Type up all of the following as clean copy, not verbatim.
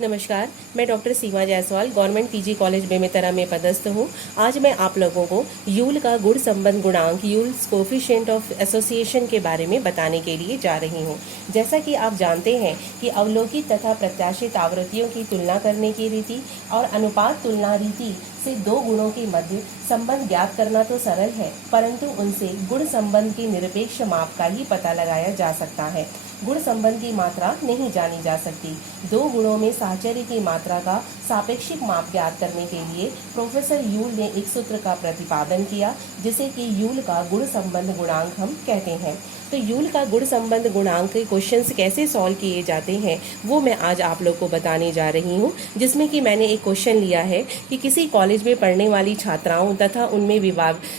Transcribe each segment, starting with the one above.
नमस्कार, मैं doctor Seema Jaiswal government PG college Bemetara में पदस्थ हूँ। आज मैं आप लोगों को यूल का गुण संबंध गुणांक यूल्स कोफिशिएंट ऑफ एसोसिएशन के बारे में बताने के लिए जा रही हूँ। जैसा कि आप जानते हैं कि अवलोकित तथा प्रत्याशित आवृत्तियों की तुलना करने की रीति और अनुपात तुलना रीति से दो गुणों के मध्य संबंध ज्ञात करना तो सरल है, परंतु उनसे गुण संबंध के निरपेक्ष माप का ही पता लगाया जा सकता है। गुण संबंध की मात्रा नहीं जानी जा सकती। दो गुणों में साहचर्य की मात्रा का सापेक्षिक माप ज्ञात करने के लिए प्रोफेसर यूल ने एक सूत्र का प्रतिपादन किया, जिसे कि यूल का गुण संबंध गुणांक हम कहते हैं। तो यूल का गुण संबंध गुणांक के क्वेश्चंस कैसे सॉल्व किए जाते हैं वो मैं आज आप लोग को बताने जा रही हूँ, जिसमें कि मैंने एक क्वेश्चन लिया है कि किसी कॉलेज में पढ़ने वाली छात्राओं तथा उनमें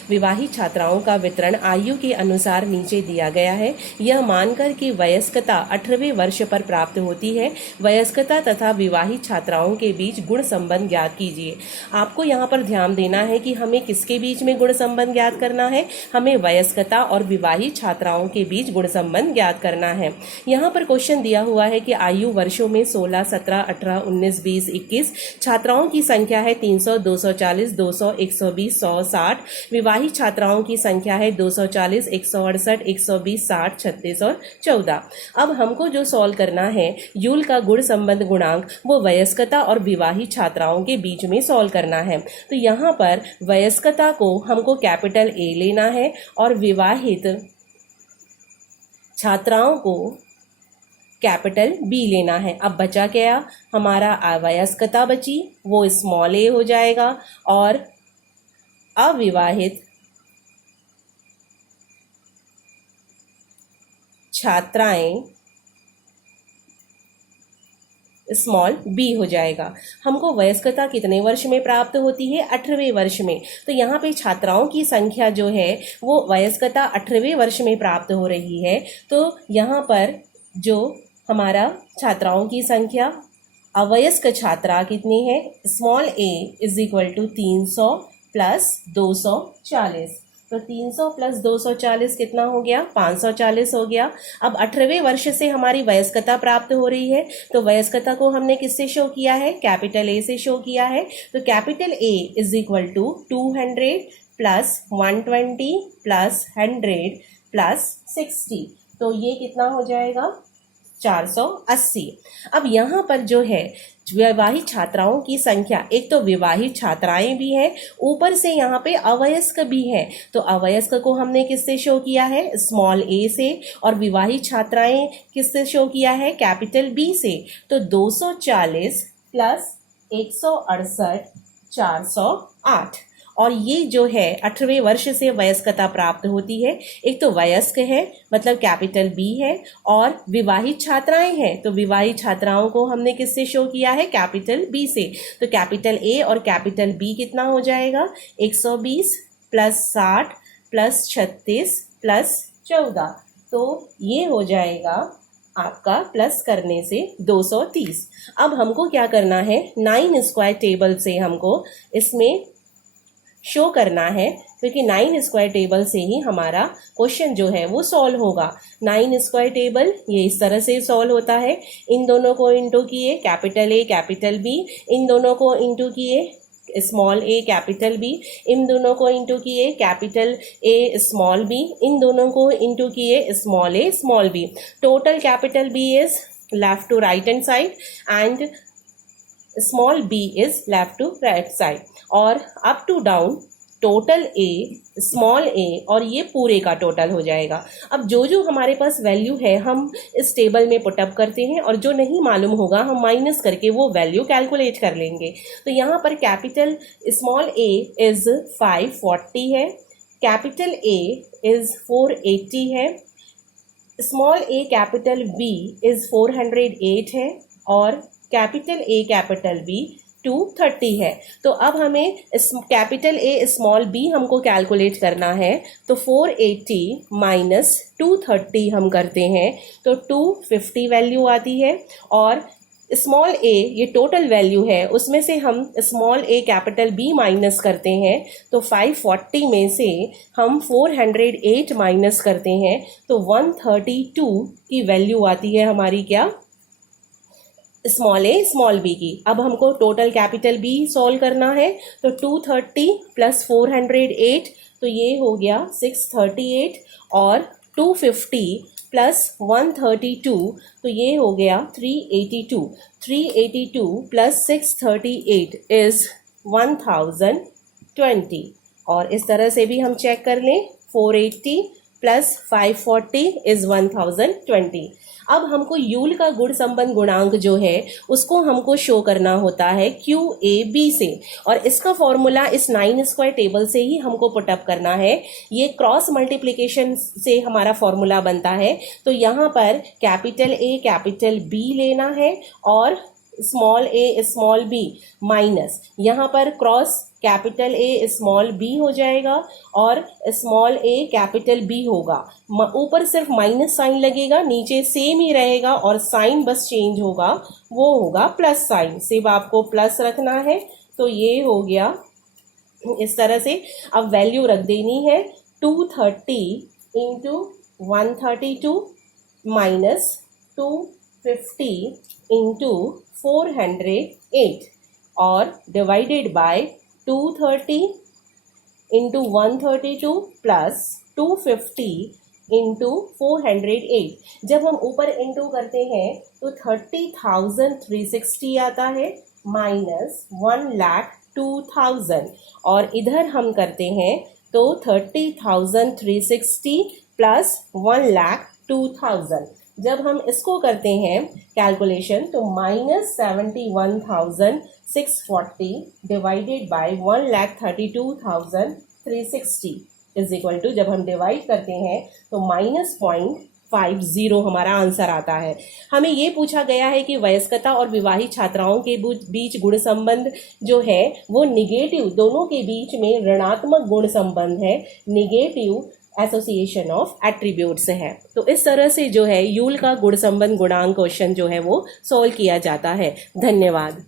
विवाहित छात्राओं का वितरण आयु के अनुसार नीचे दिया गया है। यह मानकर कि वयस्कता 18वें वर्ष पर प्राप्त होती है। वयस्कता तथा विवाहित छात्राओं के बीच गुण संबंध ज्ञात कीजिए। आपको यहाँ पर ध्यान देना है कि हमें किसके बीच में गुण संबंध ज्ञात करना है। हमें वयस्कता और विवाहित छात्राओं के बीच गुण संबंध ज्ञात करना है। यहाँ पर क्वेश्चन दिया हुआ है कि आयु वर्षों में 16, 17, 18, 19, 20, 21 छात्राओं की संख्या है 300, 240, 200, 120, 100, 60। विवाहित छात्राओं की संख्या है 240, 168, 120, 60, 36 और 14। अब हमको जो सॉल्व करना है यूल का गुण संबंध गुणांक वो वयस्कता और विवाहित छात्राओं के बीच में सॉल्व करना है। तो यहाँ पर वयस्कता को हमको कैपिटल ए लेना है और विवाहित छात्राओं को कैपिटल बी लेना है। अब बचा क्या, हमारा अवयस्कता बची, वो स्मॉल ए हो जाएगा और अविवाहित छात्राएं स्मॉल बी हो जाएगा। हमको वयस्कता कितने वर्ष में प्राप्त होती है? 18वें वर्ष में। तो यहाँ पे छात्राओं की संख्या जो है वो वयस्कता 18वें वर्ष में प्राप्त हो रही है। तो यहाँ पर जो हमारा छात्राओं की संख्या अवयस्क छात्रा कितनी है? Small A is equal to 300 plus 240। तो 300 प्लस 240 कितना हो गया? 540 हो गया। अब 18वें वर्ष से हमारी वयस्कता प्राप्त हो रही है, तो वयस्कता को हमने किससे शो किया है? कैपिटल ए से शो किया है। तो capital A is equal to 200 plus 120 plus 100 plus 60। तो ये कितना हो जाएगा? 480। अब यहाँ पर जो है विवाहित छात्राओं की संख्या, एक तो विवाहित छात्राएं भी हैं, ऊपर से यहाँ पे अवयस्क भी हैं। तो अवयस्क को हमने किससे शो किया है? स्मॉल ए से। और विवाहित छात्राएं किससे शो किया है? कैपिटल बी से। तो 240 प्लस 168 408। और ये जो है 18वें वर्ष से वयस्कता प्राप्त होती है। एक तो वयस्क है मतलब कैपिटल बी है, और विवाहित छात्राएं हैं तो विवाहित छात्राओं को हमने किससे शो किया है? कैपिटल बी से। तो कैपिटल ए और कैपिटल बी कितना हो जाएगा? 120 प्लस 60 प्लस 36 प्लस 14। तो ये हो जाएगा आपका प्लस करने से 230। अब हमको क्या करना है? 9 स्क्वायर टेबल से हमको इसमें शो करना है, क्योंकि 9 स्क्वायर टेबल से ही हमारा क्वेश्चन जो है वो सॉल्व होगा। 9 स्क्वायर टेबल ये इस तरह से सॉल्व होता है। इन दोनों को इंटू किए कैपिटल ए कैपिटल बी, इन दोनों को इंटू किए स्मॉल ए कैपिटल बी, इन दोनों को इंटू किए कैपिटल ए स्मॉल बी, इन दोनों को इंटू किए small A small B. Total capital B is left to right hand side and small B is left to right side. और up to down total A small A और ये पूरे का total हो जाएगा। अब जो जो हमारे पास वैल्यू है हम इस टेबल में पुटअप करते हैं, और जो नहीं मालूम होगा हम माइनस करके वो वैल्यू कैलकुलेट कर लेंगे। तो यहाँ पर कैपिटल स्मॉल ए इज 540 है, कैपिटल ए इज 480 है, small A capital B is 408 है, और कैपिटल ए कैपिटल बी 230 है। तो अब हमें कैपिटल ए स्मॉल बी हमको कैलकुलेट करना है। तो 480 माइनस 230 हम करते हैं तो 250 वैल्यू आती है, और स्मॉल ए ये टोटल वैल्यू है, उसमें से हम small A capital B minus करते हैं तो 540 में से हम 408 माइनस करते हैं तो 132 की वैल्यू आती है हमारी क्या? स्मॉल ए स्मॉल बी की। अब हमको टोटल कैपिटल बी सॉल्व करना है, तो 230 प्लस 408, तो ये हो गया 638, और 250 प्लस 132, तो ये हो गया 382। 382 प्लस 638 इज 1020। और इस तरह से भी हम चेक कर लें, 480 प्लस 540 इज 1020। अब हमको यूल का गुण संबंध गुणांक जो है उसको हमको शो करना होता है QAB से, और इसका फॉर्मूला इस 9 स्क्वायर टेबल से ही हमको पुटअप करना है। ये क्रॉस मल्टीप्लिकेशन से हमारा फॉर्मूला बनता है। तो यहाँ पर कैपिटल A कैपिटल B लेना है और small a small b minus, यहाँ पर cross capital A small b हो जाएगा और स्मॉल a कैपिटल B होगा। ऊपर सिर्फ माइनस साइन लगेगा, नीचे सेम ही रहेगा और साइन बस चेंज होगा, वो होगा प्लस साइन। सिर्फ आपको प्लस रखना है। तो ये हो गया इस तरह से। अब वैल्यू रख देनी है 230 इंटू 132 माइनस 250 इंटू 408 और divided by 230 into 132 plus 250 into 408। जब हम ऊपर इंटू करते हैं तो 30,360 आता है माइनस 1,02,000, और इधर हम करते हैं तो 30,360 प्लस 1,02,000। जब हम इसको करते हैं कैलकुलेशन तो minus 71,640 divided by 1,32,360 is equal to, जब हम डिवाइड करते हैं तो -0.50 हमारा आंसर आता है। हमें ये पूछा गया है कि वयस्कता और विवाहित छात्राओं के बीच गुण संबंध जो है वो निगेटिव, दोनों के बीच में ऋणात्मक गुण संबंध है, निगेटिव एसोसिएशन ऑफ एट्रीब्यूट्स है। तो इस तरह से जो है यूल का गुण संबंध गुणांक क्वेश्चन जो है वो सॉल्व किया जाता है। धन्यवाद।